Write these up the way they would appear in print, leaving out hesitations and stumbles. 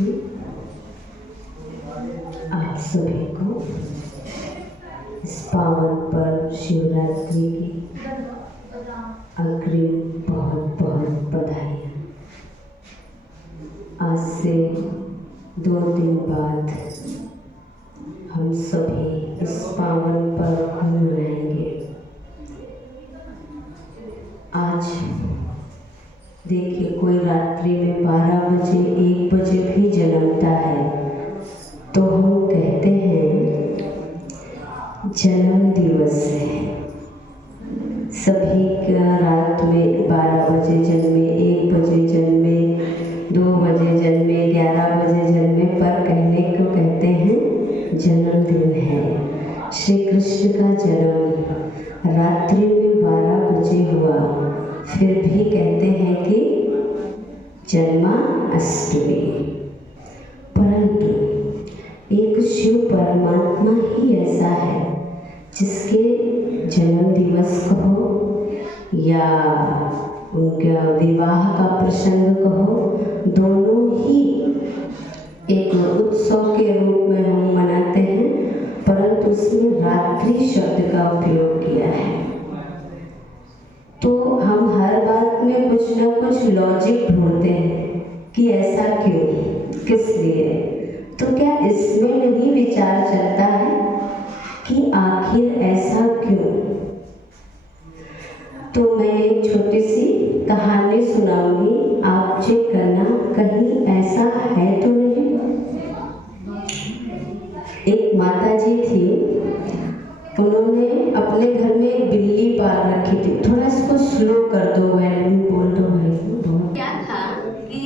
हूँ आप सभी को इस पावन पर्व शिवरात्रि की अग्रिम बहुत बहुत बधाई। आज से 2 दिन बाद हम सभी इस पावन पर्व को मनाएंगे। आज देखिए, कोई रात्रि में 12 बजे 1 बजे भी जन्मता है तो हम कहते हैं जन्म दिवस है। सभी का रात में 12 बजे जन्मे, 1 बजे जन्मे, 2 बजे जन्मे, 11 बजे जन्मे, पर कहने को कहते हैं जन्मदिन है। श्री कृष्ण का जन्म रात्रि में 12 बजे हुआ, फिर भी कहते हैं कि जन्माष्टमी। परंतु एक शिव परमात्मा ही ऐसा है जिसके जन्म दिवस कहो या उनका विवाह का प्रसंग कहो, दोनों ही एक उत्सव के रूप में हम मनाते हैं, परंतु उसमें रात्रि शब्द का उपयोग किया है। तो हम हर बात में कुछ ना कुछ लॉजिक ढूंढते हैं कि ऐसा क्यों, किस लिए। तो क्या इसमें नहीं विचार चलता है कि आखिर ऐसा क्यों? तो मैं एक छोटी सी कहानी सुनाऊंगी, आप चेक करना कहीं ऐसा है तो नहीं। एक माता जी थी, उन्होंने अपने घर में एक बिल्ली पाल रखी थी। थोड़ा इसको स्लो कर दो, वैल्यू बोल दो भाई। क्या था कि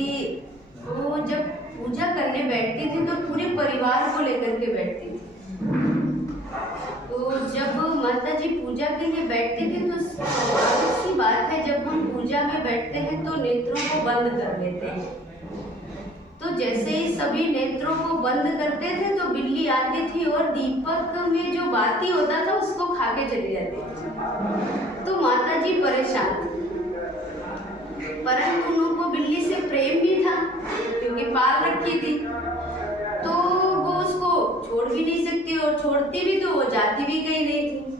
वो जब पूजा करने बैठती थी तो पूरे परिवार को लेकर के बैठती थी। तो जब माता जी पूजा के लिए बैठती थी तो स्वाभाविक सी बात है, जब हम पूजा में बैठते हैं तो नेत्रों को बंद कर लेते हैं। तो जैसे ही सभी नेत्रों को बंद करते थे तो बिल्ली आती थी और दीपक में जो बाती होता था उसको खा के चली जाती थी। तो माता जी परेशान थी, परंतु उनको बिल्ली से प्रेम भी था क्योंकि पाल रखी थी, तो वो उसको छोड़ भी नहीं सकती, और छोड़ती भी तो वो जाती भी कहीं नहीं थी।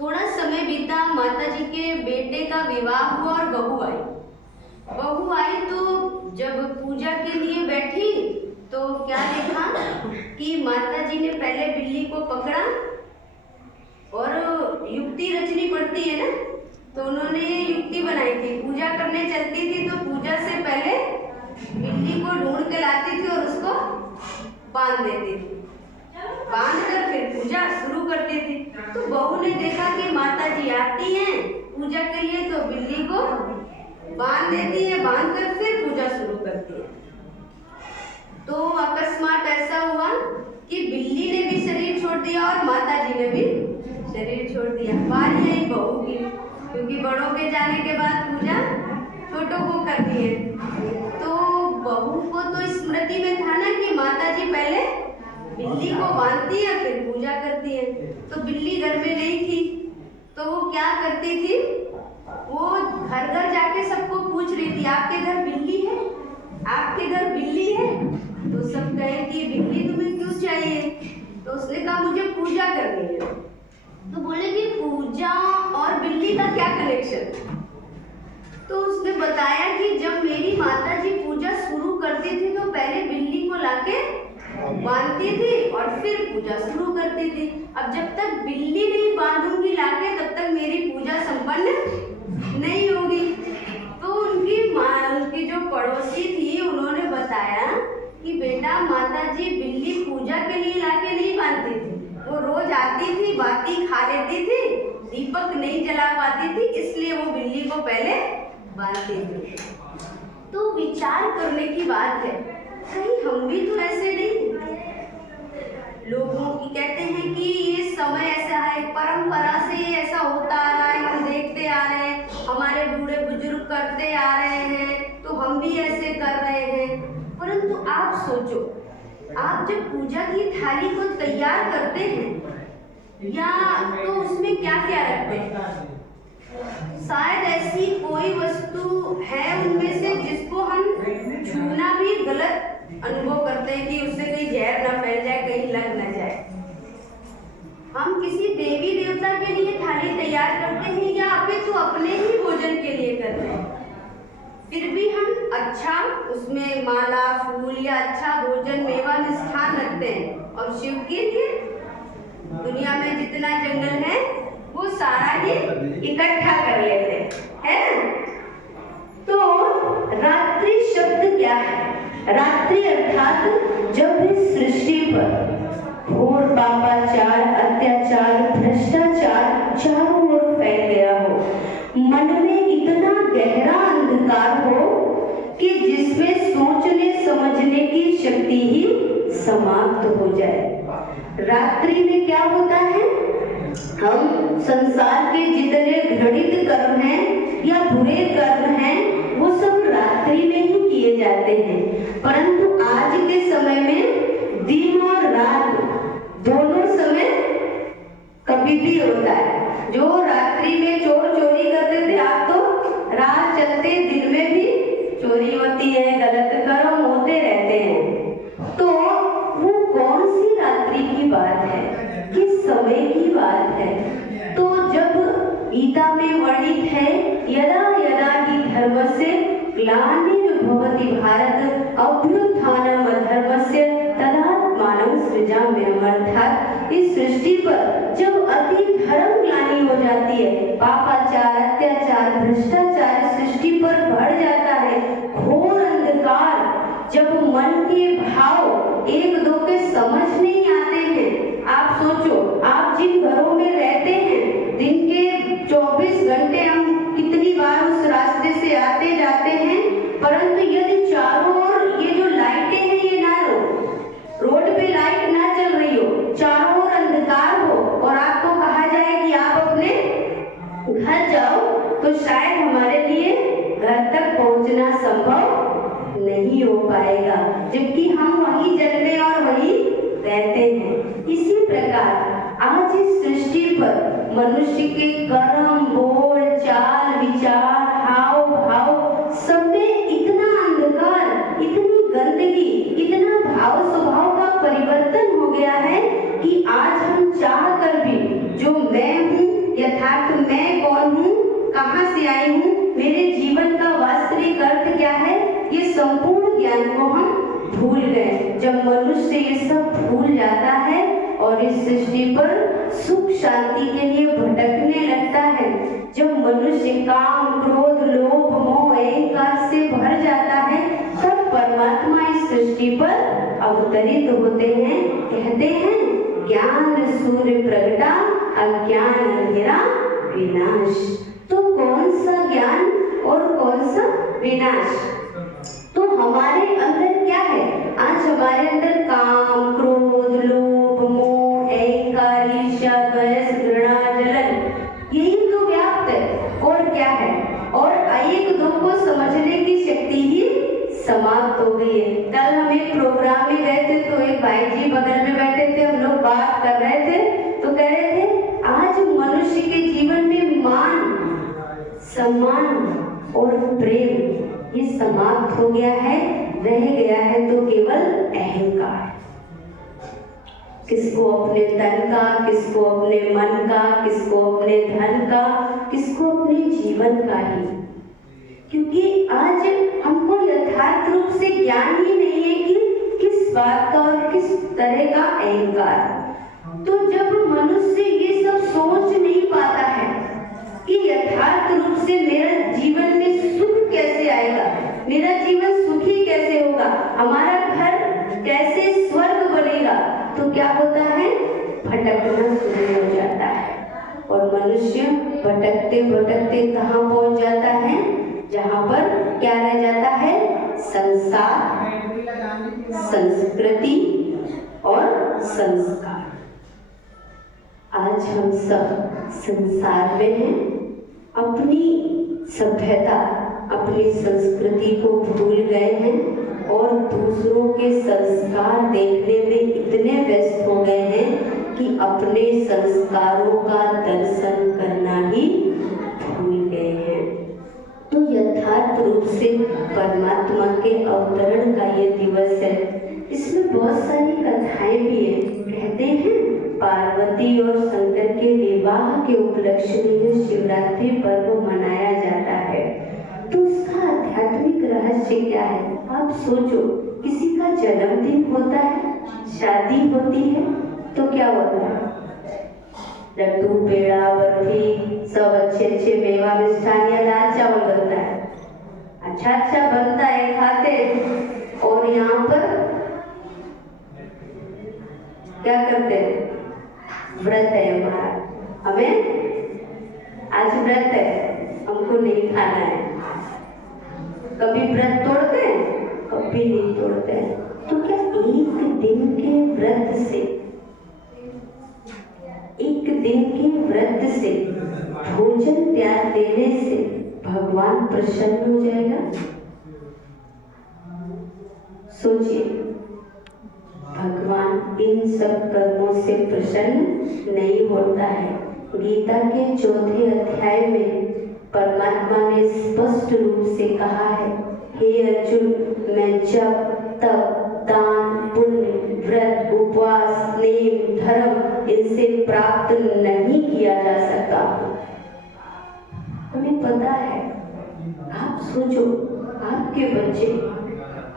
थोड़ा समय बीता, माता जी के बेटे का विवाह हुआ और बहू आई। तो जब पूजा के लिए बैठी तो क्या देखा कि माता जी ने पहले बिल्ली को पकड़ा, और युक्ति रचनी पड़ती है ना, तो उन्होंने युक्ति बनाई थी। पूजा करने चलती थी तो पूजा से पहले बिल्ली को ढूंढ के लाती थी और उसको बांध देती थी, बांध कर फिर पूजा शुरू करती थी। तो बहू ने देखा कि माता जी आती हैं पूजा के लिए तो बिल्ली को बांध देती है, बांध कर फिर पूजा शुरू करती है। तो अकस्मात ऐसा हुआ कि बिल्ली ने भी शरीर छोड़ दिया और माता जी ने भी शरीर छोड़ दिया। बारी आई बहू की, क्योंकि बड़ों के जाने के बाद पूजा छोटों को करती है। तो बहू को तो स्मृति में था ना कि माता जी पहले बिल्ली को बांधती है फिर पूजा करती है। तो बिल्ली घर में नहीं थी, तो वो क्या करती थी, वो घर घर जाके सबको पूछ रही थी, आपके घर बिल्ली है, आपके घर बिल्ली है। तो सब कहे कि बिल्ली तुम्हें क्यों चाहिए? तो उसने कहा मुझे पूजा करनी है। तो बोले कि पूजा और बिल्ली का क्या कनेक्शन? तो उसने बताया कि जब मेरी माता जी पूजा शुरू करती थी तो पहले बिल्ली को लाके बांधती थी और फिर पूजा शुरू करती थी। अब जब तक बिल्ली नहीं बांधूंगी लाके तब तक मेरी पूजा संपन्न नहीं होगी। तो उनकी जो पड़ोसी थी उन्होंने बताया कि बेटा, माता जी बिल्ली पूजा के लिए लाके नहीं बांधती थी, वो रोज आती थी, बाती खा लेती थी, दीपक नहीं जला पाती थी, इसलिए वो बिल्ली को पहले बांधती थी। तो विचार करने की बात है, कहीं हम भी तो ऐसे नहीं लोगों की कहते हैं कि ये समय ऐसा है, परंपरा से ऐसा होता आ रहा है, हम देखते आ रहे हैं, हमारे बूढ़े बुजुर्ग करते आ रहे हैं तो हम भी ऐसे कर रहे हैं। परंतु आप सोचो, आप जब पूजा की थाली को तैयार करते हैं या तो उसमें क्या क्या रखते हैं? शायद ऐसी कोई वस्तु है उनमें से जिसको हम छूना भी गलत अनुभव करते हैं कि उससे कहीं जहर न फैल जाए, कहीं लग न जाए। हम किसी देवी देवता के लिए थाली तैयार करते हैं या अपितु अपने ही भोजन के लिए करते हैं, फिर भी हम अच्छा उसमें माला फूल या अच्छा भोजन मेवा मिष्ठान रखते हैं और शिव के लिए दुनिया में जितना जंगल है वो सारा ही इकट्ठा कर लेते हैं, है ना। तो रात्रि शब्द क्या है? रात्रि अर्थात जब इस सृष्टि पर घोर पापाचार, अत्याचार, भ्रष्टाचार चारों ओर फैल गया हो, मन में इतना गहरा अंधकार हो कि जिसमें सोचने समझने की शक्ति ही समाप्त हो जाए। रात्रि में क्या होता है? हम संसार के जितने घृणित कर्म हैं या बुरे कर्म हैं वो सब रात्रि में ही किए जाते हैं, परंतु आज के समय में दिन और रात दोनों समय कभी भी होता है। जो रात्रि में चोर चोरी करते थे, आप तो रात चलते दिन में भी चोरी होती है, गलत कर्म होते रहते हैं। तो वो कौन सी रात्रि की बात है, किस समय की बात है? तो जब गीता में वर्णित है यदा यदा हि धर्मस्य ग्लानिर्भवति भारत अभ्युत्थानम् अधर्मस्य तदात्मानं सृजाम्यहम्। अर्थात इस सृष्टि पर जब अति धर्म ग्लानि हो जाती है, पापाचार, अत्याचार, भ्रष्टाचार सृष्टि पर बढ़ जाता है, घोर अंधकार, जब मन के भाव एक दो के समझ नहीं आते हैं। आप सोचो, आप जिन घरों में रहते हैं, दिन के 24 घंटे हम कितनी बार उस रास्ते से आते जाते हैं, परंतु यदि चारों ओर ये जो लाइटें हैं ये ना हो, रोड पे लाइट ना चल रही हो, चारों ओर अंधकार हो और आपको कहा जाए कि आप अपने घर जाओ, तो शायद हमारे लिए घर तक पहुंचना संभव नहीं हो पाएगा, जबकि हम वहीं जन्मे और वहीं रहते हैं। इसी प्रकार आज इस सृष्टि पर मनुष्य के कर्म, बोल, चाल, विचार, हाव भाव सब में इतना अंधकार, इतनी गंदगी, इतना भाव स्वभाव का परिवर्तन हो गया है कि आज हम चाह कर भी जो मैं हूँ, यथार्थ मैं कौन हूँ, कहाँ से आई हूँ, मेरे जीवन का वास्तविक अर्थ क्या है, ये संपूर्ण ज्ञान को हम भूल गए। जब मनुष्य ये सब भूल जाता है और इस सृष्टि पर सुख शांति के लिए भटकने लगता है, जब मनुष्य काम, क्रोध, लोभ, मोह, अहंकार से भर जाता है, तब परमात्मा इस सृष्टि पर अवतरित होते हैं। कहते हैं ज्ञान सूर्य प्रगटा, अज्ञान अंधेरा विनाश। तो कौन सा ज्ञान और कौन सा विनाश? तो हमारे अंदर क्या है? आज हमारे अंदर काम, क्रोध, लोभ, मोह, अहंकार, ईर्ष्या, द्वेष, घृणा, जलन, यही तो व्याप्त है और क्या है? और एक दो को समझने की शक्ति ही समाप्त हो गई है। कल हम एक प्रोग्राम में गए थे तो एक भाई जी बगल में बैठे थे, हम लोग बात कर रहे थे तो कह रहे थे आज मनुष्य के जीवन में मान, सम्मान और प्रेम ये समाप्त हो गया है, रह गया है तो केवल अहंकार। किसको अपने तन का, किसको अपने मन का, किसको अपने धन का, किसको अपने जीवन का ही। क्योंकि आज हमको यथार्थ रूप से ज्ञान ही नहीं है कि किस बात का और किस तरह का अहंकार। तो जब मनुष्य ये सब सोच नहीं पाता है कि यथार्थ रूप से मेरा जीवन में सुख कैसे आएगा, मेरा जीवन सुखी कैसे होगा, हमारा घर कैसे स्वर्ग बनेगा, तो क्या होता है? भटकना शुरू हो जाता है और मनुष्य भटकते भटकते कहाँ पहुंच जाता है? जहाँ पर क्या रह जाता है? संसार, संस्कृति और संस्कार। आज हम सब संसार में हैं, अपनी सभ्यता, अपनी संस्कृति को भूल गए हैं और दूसरों के संस्कार देखने में इतने व्यस्त हो गए हैं कि अपने संस्कारों का दर्शन करना ही भूल गए हैं। तो यथार्थ रूप से परमात्मा के अवतरण का ये दिवस दिवस है। इसमें बहुत सारी कथाएं भी हैं। कहते हैं पार्वती और शंकर के विवाह के उपलक्ष्य में यह शिवरात्रि पर्व मनाया जाता है। तो उसका आध्यात्मिक रहस्य क्या है? आप सोचो, किसी का जन्मदिन होता है, शादी होती है, तो क्या होता है? लड्डू, पेड़ा, बर्फी, सब अच्छे अच्छे मेवा, मिष्ठान या दाल चावल बनता है। अच्छा अच्छा बनता है, खाते। और यहाँ पर क्या करते हैं? व्रत है हमारा, हमें आज व्रत है, हमको नहीं खाना है। कभी व्रत तोड़ते हैं? कभी नहीं तोड़ते हैं। तो क्या एक दिन के व्रत से भोजन त्याग देने से भगवान प्रसन्न हो जाएगा? सोचिए, भगवान इन सब कर्मों से प्रसन्न नहीं होता है। गीता के 4 अध्याय में परमात्मा ने स्पष्ट रूप से कहा है, हे अर्जुन, मैं जप, तप, दान, पुण्य, व्रत, उपवास, नेम, धर्म इनसे प्राप्त नहीं किया जा सकता। हमें पता है। आप सोचो, आपके बच्चे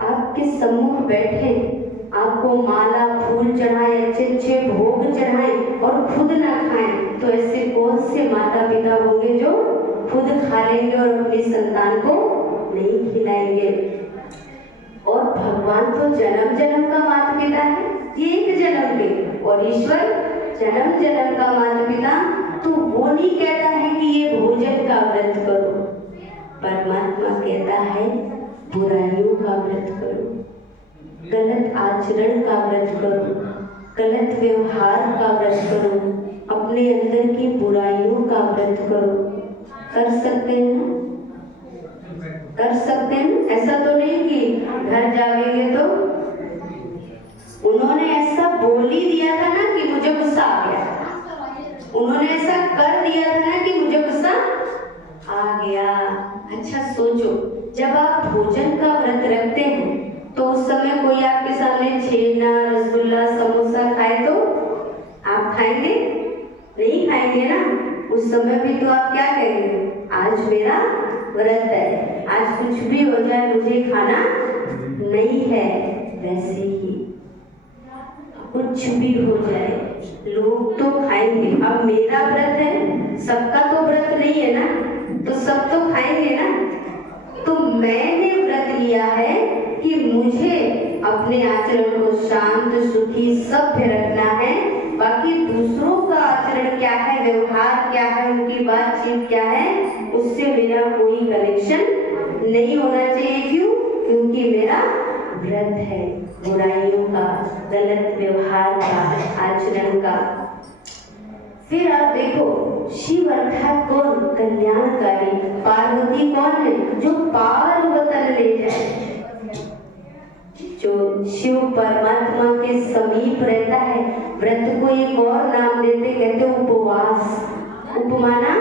आपके सम्मुख बैठे, आपको माला, फूल चढ़ाए, अच्छे अच्छे भोग चढ़ाए और खुद ना खाएं, तो ऐसे कौन से माता पिता होंगे जो खुद खा लेंगे और अपनी संतान को नहीं खिलाएंगे? और भगवान तो जन्म जन्म का माता पिता है, ये एक जन्म के, और ईश्वर जन्म जन्म का माता पिता। तो वो नहीं कहता है कि ये भोजन का व्रत करो, परमात्मा कहता है बुराइयों का व्रत करो, गलत आचरण का व्रत करो, गलत व्यवहार का व्रत करो, अपने अंदर की बुराइयों का व्रत करो। कर सकते हैं ना? कर सकते हैं? ऐसा तो नहीं कि घर जाएंगे तो उन्होंने ऐसा बोल ही दिया था ना कि मुझे गुस्सा आ गया, उन्होंने ऐसा कर दिया था ना कि मुझे गुस्सा आ गया। अच्छा सोचो, जब आप भोजन का व्रत रखते हैं तो उस समय कोई आपके सामने छेना, रसगुल्ला, समोसा खाए तो आप खाएंगे? नहीं खाएंगे ना। उस समय भी तो आप क्या कहेंगे? आज मेरा व्रत है, आज कुछ भी हो जाए मुझे खाना नहीं है। वैसे ही कुछ भी हो जाए लोग तो खाएंगे। अब मेरा व्रत है, सबका तो व्रत नहीं है ना, तो सब तो खाएंगे ना। तो मैंने व्रत लिया है कि मुझे अपने आचरण को शांत, सुखी, सभ्य रखना है। बाकी दूसरों का आचरण क्या है, व्यवहार क्या है, उनकी बातचीत क्या है, उससे मेरा कोई कनेक्शन नहीं होना चाहिए। क्यों? क्योंकि मेरा व्रत है बुराइयों का, गलत व्यवहार का, आचरण का। फिर आप देखो, शिव अर्थात कौन? कल्याणकारी। पार्वती कौन है? जो पार वतन ले जाए, जो शिव परमात्मा के समीप रहता है। व्रत को एक और नाम देते, कहते उपवास। उपमाना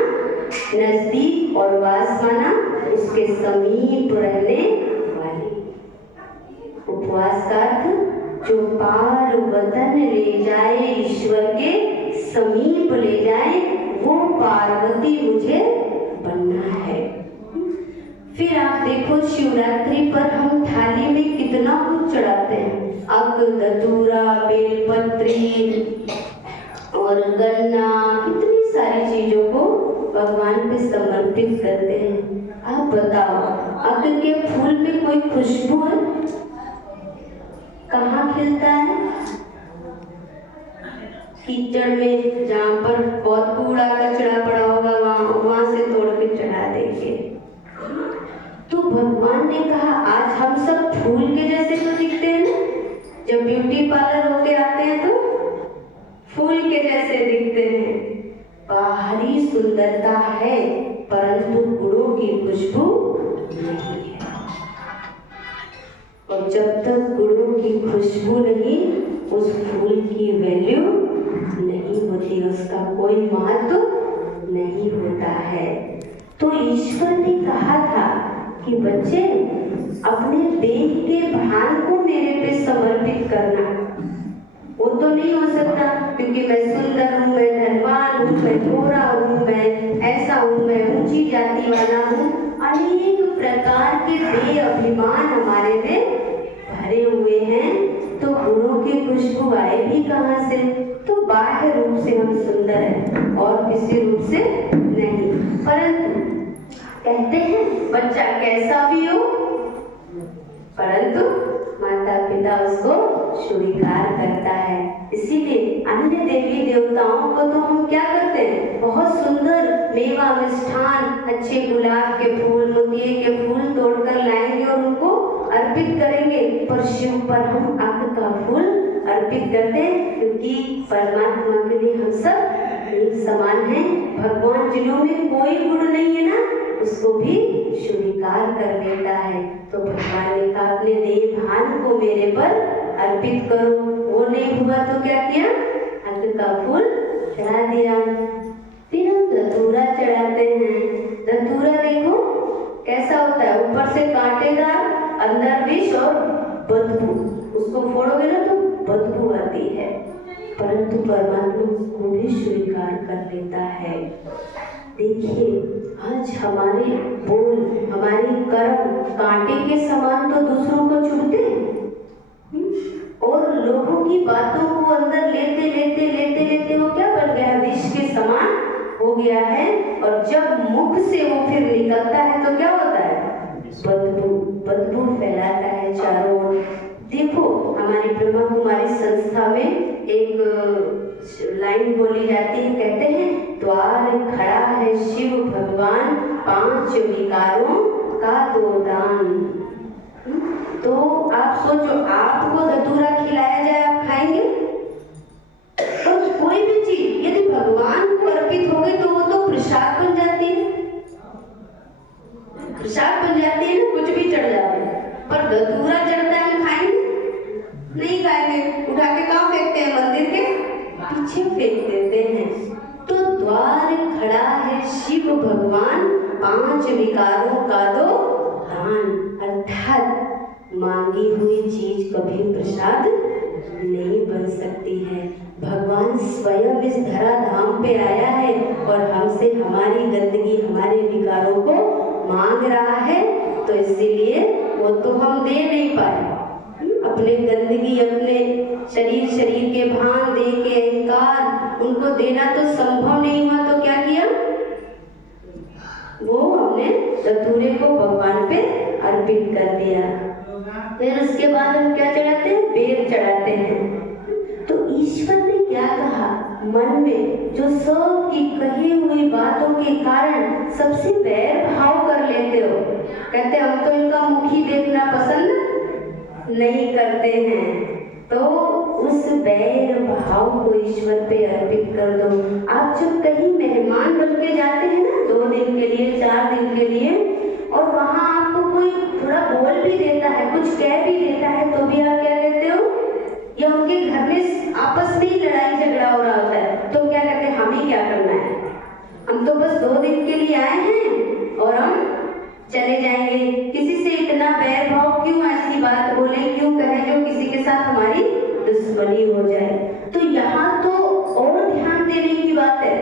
नजदीक और वास माना उसके समीप रहने वाली। उपवास का अर्थ जो पार वतन ले जाए, ईश्वर के समीप ले जाए, वो पार्वती मुझे बनना है। फिर आप देखो, शिवरात्रि पर हम थाली में कितना कुछ चढ़ाते हैं। अग, धतूरा, बेलपत्री और गन्ना, कितनी सारी चीजों को भगवान पे समर्पित करते हैं। आप बताओ, अग के फूल में कोई खुशबू है? कहाँ खिलता है? कीचड़ में, जहाँ पर बहुत कूड़ा कचरा पड़ा होगा, वहां से तोड़ के चढ़ा देंगे। तो भगवान ने कहा, आज हम सब फूल के जैसे तो दिखते हैं ना, जब ब्यूटी पार्लर होके आते हैं तो फूल के जैसे दिखते हैं। बाहरी सुंदरता है, परंतु गुणों की खुशबू नहीं है। और जब तक गुणों की खुशबू नहीं, उस फूल की वैल्यू नहीं होती, उसका कोई महत्व नहीं होता है। तो ईश्वर ने कहा था कि बच्चे, अपने देह के भान को मेरे पे समर्पित करना। वो तो नहीं हो सकता, क्योंकि मैं सुंदर हूँ, मैं धनवान हूँ, मैं गोरा हूँ, मैं ऐसा हूँ, मैं ऊंची जाति वाला हूँ। अनेक प्रकार के देह अभिमान हमारे में भरे हुए हैं, तो गुणों की खुशबू आए भी कहाँ से? तो बाह्य रूप से हम सुंदर हैं और किसी रूप से नहीं। परंतु कहते हैं बच्चा कैसा भी हो, परंतु माता पिता उसको स्वीकार करता है। इसीलिए अन्य देवी देवताओं को तो हम क्या करते हैं, बहुत सुंदर मेवा मिष्ठान, अच्छे गुलाब के फूल, मोतिये के फूल तोड़कर लाएंगे और उनको अर्पित करेंगे। पर शिव पर हम आग का फूल अर्पित करते हैं, क्योंकि परमात्मा के लिए हम सब एक समान हैं। भगवान जिन्हों में कोई गुण नहीं है ना, उसको भी स्वीकार कर लेता है। तो भगवान ने कहा अपने देह भान को मेरे पर अर्पित करो। वो नहीं हुआ तो क्या किया, आग का फूल चढ़ा दिया। फिर हम धतूरा चढ़ाते हैं। धतूरा देखो कैसा होता है, ऊपर से कांटेदार, अंदर विष और बदबू। उसको फोड़ोगे ना तो बदबू आती है, परंतु परमात्मा उसको भी स्वीकार कर लेता है। देखिए आज हमारे बोल, हमारे कर्म कांटे के समान तो दूसरों को चुभते हैं, और लोगों की बातों को अंदर लेते लेते लेते लेते वो क्या बन गया, विष के समान हो गया है। और जब मुख से वो फिर निकलता है तो क्या होता है, बदबू, बदबू फैलाता है चारों ओर। देखो हमारी ब्रह्मा कुमारी संस्था में एक लाइन बोली जाती है, कहते हैं द्वार खड़ा है शिव भगवान, 5 विकारों का 2 दान। तो आप सोचो, आपको धतूरा खिलाया जाए, आप खाएंगे? तो कोई भी चीज यदि भगवान को अर्पित हो गई तो वो तो प्रसाद बन जाती है, प्रसाद बन जाती है ना, कुछ भी चढ़ जाए। पर धतूरा चढ़ता है, हम खाएंगे? नहीं खाएंगे, उठा के कहाँ फेंकते हैं, मंदिर के पीछे फेंक देते हैं। तो द्वार खड़ा है शिव भगवान, 5 विकारों का 2 दान। अर्थात मांगी हुई चीज कभी प्रसाद नहीं बन सकती है। भगवान स्वयं इस धरा धाम पे आया है और हमसे हमारी गंदगी, हमारे विकारों को मांग रहा है, तो इसीलिए वो तो हम दे नहीं पाए। अपने गंदगी, अपने शरीर के भान, देह के अहंकार, उनको देना तो संभव नहीं हुआ, तो क्या किया, वो हमने धतूरे को भगवान पे अर्पित कर दिया। फिर उसके बाद हम क्या चढ़ाते हैं, बेर चढ़ाते हैं। तो ईश्वर ने क्या कहा, मन में जो सब की कही हुई बातों के कारण सबसे बैर भाव कर लेते हो, कहते हम तो इनका मुख ही देखना पसंद नहीं करते हैं, तो उस बैर भाव को ईश्वर पे अर्पित कर दो। आप जब कहीं मेहमान बन के जाते हैं ना, 2 दिन के लिए, 4 दिन के लिए, और वहां आपको कोई थोड़ा बोल भी देता है, कुछ कह भी देता है, तो भी आप क्या कहते हो, या उनके घर में आपस में ही लड़ाई झगड़ा हो रहा होता है, तो क्या कहते हैं, हमें क्या करना है, हम तो बस 2 दिन के लिए आए हैं और हम चले जाएंगे। किसी से इतना बैर भाव क्यों, ऐसी बात बोले क्यों कहे जो किसी के साथ हमारी दुश्मनी हो जाए। तो यहाँ तो और ध्यान देने की बात है,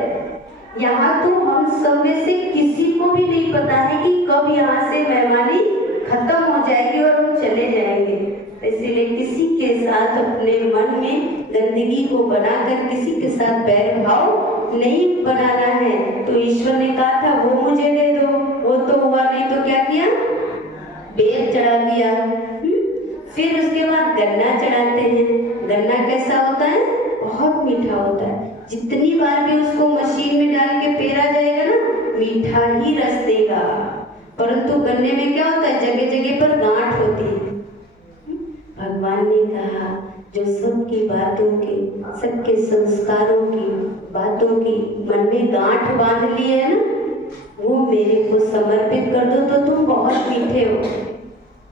यहाँ तो हम सब में से किसी को भी नहीं पता है कि कब यहाँ से मेहमानी खत्म हो जाएगी और हम चले जाएंगे। इसलिए किसी के साथ अपने मन में गंदगी को बनाकर किसी के साथ बैर भाव नहीं बनाना है। तो ईश्वर ने कहा था वो मुझे दे दो, वो तो हुआ नहीं, तो क्या किया, बेर चढ़ा दिया। फिर उसके बाद गन्ना चढ़ाते हैं। गन्ना कैसा होता है, बहुत मीठा होता है। जितनी बार भी उसको मशीन में डाल के पेरा जाएगा ना, मीठा ही रस देगा। परंतु गन्ने में क्या होता है, जगह जगह पर गांठ होती है। भगवान ने कहा जो सबकी बातों की, सबके संस्कारों की बातों की मन में गांठ बांध ली है ना, वो मेरे को समर्पित कर दो तो तुम बहुत मीठे हो।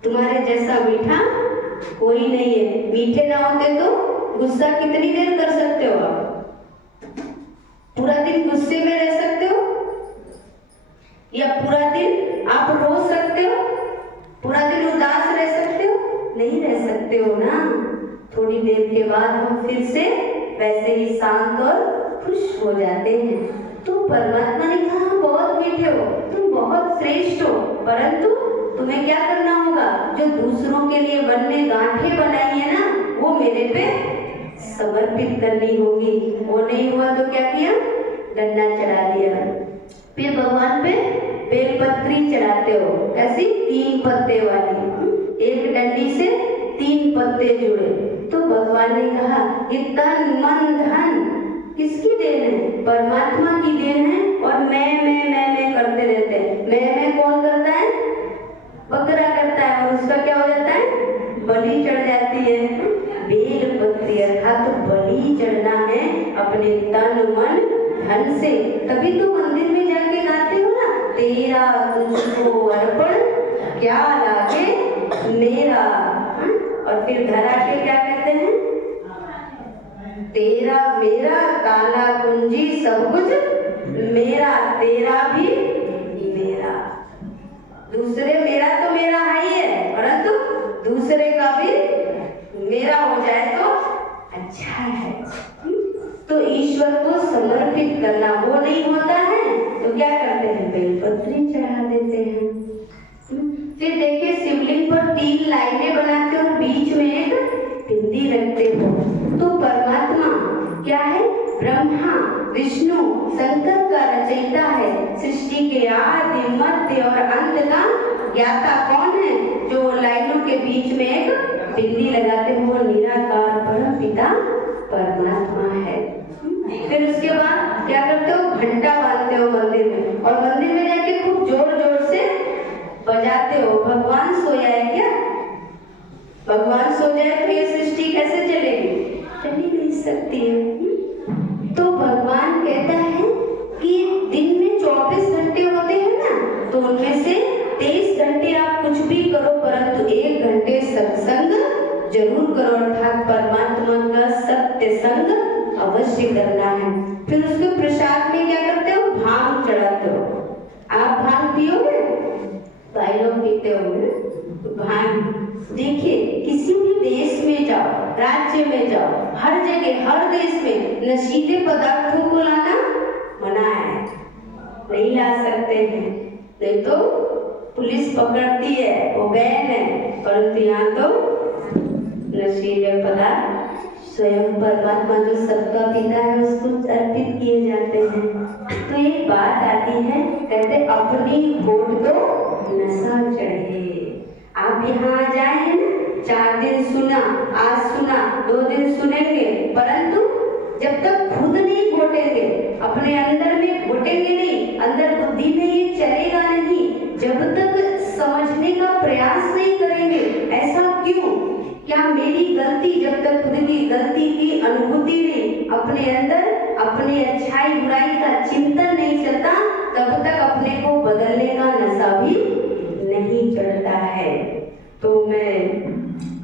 तुम्हारे जैसा मीठा कोई नहीं है। मीठे ना होते तो गुस्सा कितनी देर कर सकते हो आप, पूरा दिन गुस्से में रह सकते हो, या पूरा दिन आप रो सकते हो, पूरा दिन उदास रह सकते हो? नहीं रह सकते हो ना। थोड़ी देर के बाद हम फिर से वैसे ही शांत और खुश हो जाते हैं। तो परमात्मा ने कहा बहुत मीठे हो, तुम बहुत श्रेष्ठ हो, परंतु तुम्हें क्या करना होगा? जो दूसरों के लिए मन में गांठें बनाई है ना, वो मेरे पे समर्पित करनी होगी। वो नहीं हुआ तो क्या किया? डंडा चढ़ा दिया। फिर भगवान पे बेलपत्री चढ़ाते हो, कैसी? 3 पत्ते वाली। एक डंडी से 3 पत्ते जुड़े। तो भगवान ने कहा ये तन मन धन किसकी देन है? परमात्मा की देन है। और मैं करते रहते हैं। मैं कौन करता है? बकरा करता है, और उसका क्या हो जाता है? बलि चढ़ जाती है। बेलपत्री अर्थात तो बलि चढ़ना है अपने तन मन धन से। तभी तो मंदिर में जाके गाते हो ना, तेरा तुझको अर्पण क्या लागे मेरा। और फिर घर आके क्या कहते हैं? तेरा मेरा काला कुंजी सब कुछ मेरा, तेरा भी मेरा। दूसरे मेरा तो मेरा है ही है, परंतु दूसरे का भी मेरा हो जाए तो अच्छा है। तो ईश्वर को समर्पित करना वो नहीं होता है तो क्या करते हैं? बेलपत्री चढ़ा देते हैं। फिर देखिए शिवलिंग पर 3 लाइनें बनाते हो, बीच में एक बिंदी रखते हो। तो परमात्मा क्या है? ब्रह्मा विष्णु शंकर का रचयिता है। सृष्टि के आदि मध्य और अंत का ज्ञाता कौन है? जो लाइनों के बीच में एक बिंदी लगाते हो, निराकार परम पिता परमात्मा है। फिर उसके बाद क्या करते हो? घंटा बांधते हो मंदिर में, और मंदिर में जाके खूब जोर जोर से बजाते हो। भगवान सोया है क्या? भगवान सो जाए तो ये सृष्टि कैसे चलेगी? चली नहीं सकती है। तो भगवान कहता है कि दिन में 24 घंटे होते हैं ना, तो उनमें से 23 घंटे आप कुछ भी करो, परंतु 1 घंटे सत्संग जरूर करो, अर्थात परमात्मा का सत्य संग अवश्य करना है। फिर उसके प्रसाद में क्या करते हो? भांग चढ़ाते हो। आप भांग पियोगे? भाई लोग पीते होंगे भांग। देखिए किसी भी देश में जाओ, राज्य में जाओ, हर जगह हर देश में नशीले पदार्थों को लाना मना है, नहीं ला सकते हैं, नहीं तो पुलिस पकड़ती है, वो बैन है। परंतु यहाँ तो नशीले पदार्थ स्वयं परमात्मा जो सबका पिता है उसको अर्पित किए जाते हैं। तो एक बात आती है, कहते अपनी होठ तो नशा चढ़े। आप यहाँ आ जाए हैं ना, 4 दिन सुना, आज सुना, 2 दिन सुनेंगे, परंतु जब तक खुद नहीं घोटेंगे, अपने अंदर में घोटेंगे नहीं, अंदर बुद्धि में ये चलेगा नहीं, जब तक समझने का प्रयास नहीं करेंगे। ऐसा क्यों? क्या मेरी गलती? जब तक खुद की गलती की अनुभूति नहीं, अपने अंदर अपने अच्छाई बुराई का चिंतन नहीं चलता, तब तक अपने को बदलने का नशा भी नहीं चढ़ता है। तो मैं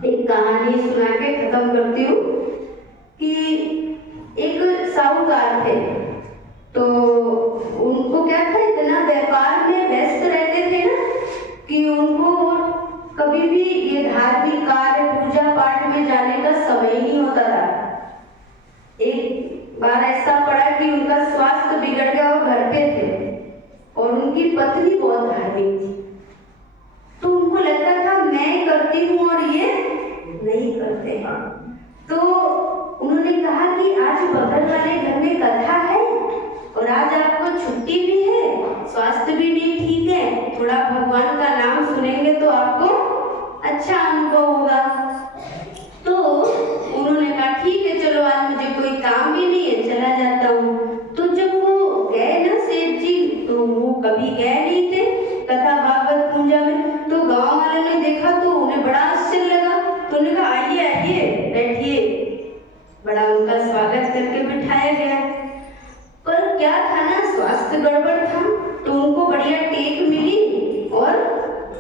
एक कहानी सुना के खत्म करती हूँ कि एक साहूकार थे, तो उनको क्या था, इतना व्यापार में व्यस्त रहते थे ना कि उनको कभी भी ये धार्मिक कार्य पूजा पाठ में जाने का समय ही नहीं होता था। एक बार ऐसा पड़ा कि उनका स्वास्थ्य बिगड़ गया और घर पे थे, और उनकी पत्नी बहुत धार्मिक थी। तो उनको लगता था मैं करती हूँ और ये नहीं करते हैं। तो उन्होंने कहा कि आज बगल वाले घर में कथा है और आज आपको छुट्टी भी है, स्वास्थ्य भी नहीं ठीक है, थोड़ा भगवान का नाम सुनेंगे तो आपको अच्छा अनुभव होगा। तो उन्होंने कहा ठीक है, चलो आज मुझे कोई काम भी नहीं है, चला जाता हूँ। तो जब वो गए ना सेठ जी, तो वो कभी गए नहीं थे कथा भागवत पूजा में, तो गांव वालों ने देखा तो उन्हें बड़ा आश्चर्य लगा। तो उन्होंने कहा आइए आइए बैठिए, बड़ा उनका स्वागत करके बिठाया गया। पर क्या था ना, स्वास्थ्य गड़बड़ था, तो उनको बढ़िया टेक मिली और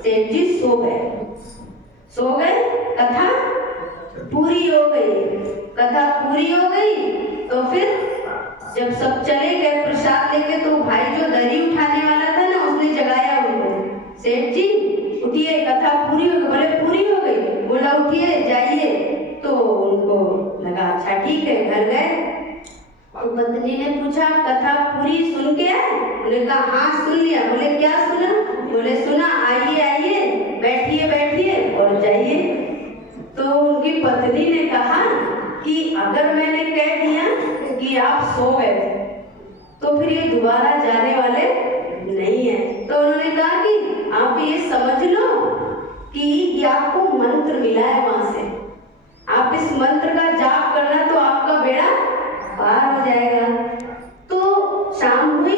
सेठ जी सो गए। कथा पूरी हो गई। तो फिर जब सब चले गए प्रसाद लेके, तो भाई जो दरी उठाने वाला था ना, उसने जगाया उनको, सेठ जी उठिए कथा पूरी हो गई। बोले पूरी हो गई। बोला उठिए जाइए। तो उनको लगा अच्छा ठीक है, घर गए। तो पत्नी ने पूछा कथा पूरी सुन के आए? उन्होंने कहा हाँ सुन लिया। बोले क्या सुना? बोले सुना, आइए आइए, बैठिए बैठिए और जाइए। तो उनकी पत्नी ने कहा कि अगर मैंने कह दिया कि आप सो गए तो फिर ये दोबारा जाने वाले नहीं है। तो उन्होंने कहा कि आप ये समझ लो कि ये आपको मंत्र मिला है वहां से, आप इस मंत्र का जाप करना तो आपका बेड़ा पार हो जाएगा। तो शाम हुई,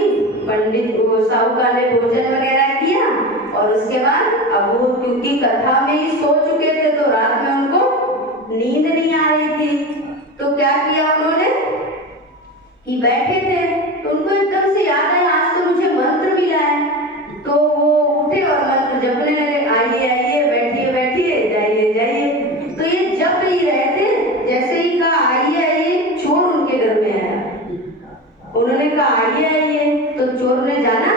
पंडित साहूकार ने भोजन वगैरह किया और उसके बाद अब वो क्योंकि कथा में ही सो चुके थे तो रात में उनको नींद नहीं आ रही थी। तो क्या किया उन्होंने कि बैठे थे तो उनको एकदम से याद आया आज तो मुझे मंत्र मिला है। तो वो उठे और मंत्र जपने लगे, आइए आइए, बैठिए बैठिए, जाइए जाइए। तो ये जप ही रहे थे, जैसे ही कहा आइए आइए, चोर उनके घर में आया। उन्होंने कहा आइए आइए, तो चोर ने जाना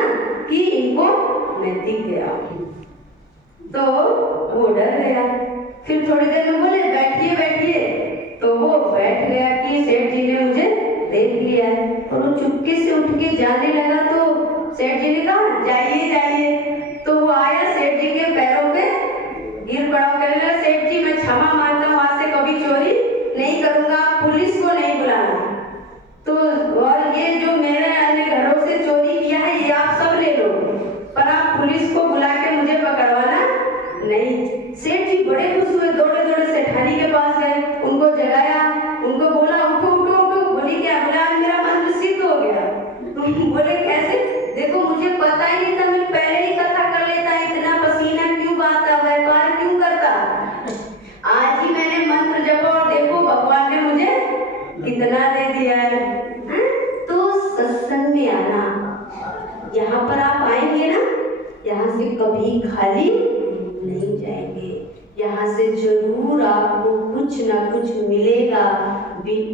कि इनको मैं दिख गया। तो वो डर गया। फिर थोड़ी देर में बोले बैठिए बैठिए, तो वो बैठ गया कि सेठ जी ने मुझे देख लिया है। और वो चुपके से उठ के जाने लगा तो सेठ जी ने कहा जाइए जाइए। तो वो आया, सेठ जी के पैरों पे गिर पड़ा, कहने लगा सेठ जी मैं क्षमा मांगता हूँ, आज से कभी चोरी नहीं करूंगा, पुलिस को नहीं बुलाना। तो और ये जो मेरे अन्य घरों से चोरी किया है ये आप सब ले लो, पर आप पुलिस को बुला के मुझे पकड़वाना नहीं। सेठ जी बड़े खुश हुए, दौड़े दौड़े सेठानी के पास गए, उनको जगाया, उनको बोला उठो उठो उठो। बोली क्या? बोला आज मेरा मंत्र सिद्ध हो गया। बोले कैसे? देखो मुझे पता ही नहीं था, मैं पहले ही कथा कर लेता, इतना पसीना क्यों बहाता, व्यापार क्यों करता, आज ही मैंने मंत्र जपा और देखो भगवान ने मुझे कितना दे दिया है। तो सत्संग में आना, यहाँ पर आप आएंगे ना, यहाँ से कभी खाली नहीं जाएंगे, यहाँ से जरूर आपको कुछ ना कुछ मिलेगा।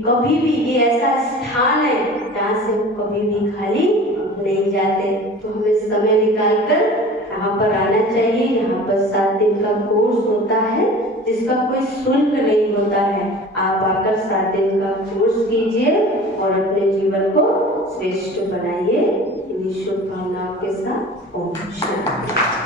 कभी भी ये ऐसा स्थान है जहाँ से हम कभी भी खाली नहीं जाते। तो हमें समय निकालकर यहाँ पर आना चाहिए। यहाँ पर 7 दिन का कोर्स होता है जिसका कोई शुल्क नहीं होता है। आप आकर 7 दिन का कोर्स कीजिए और अपने जीवन को श्रेष्ठ बनाइए। इन्हीं शुभकामनाओं के साथ ओम शांति।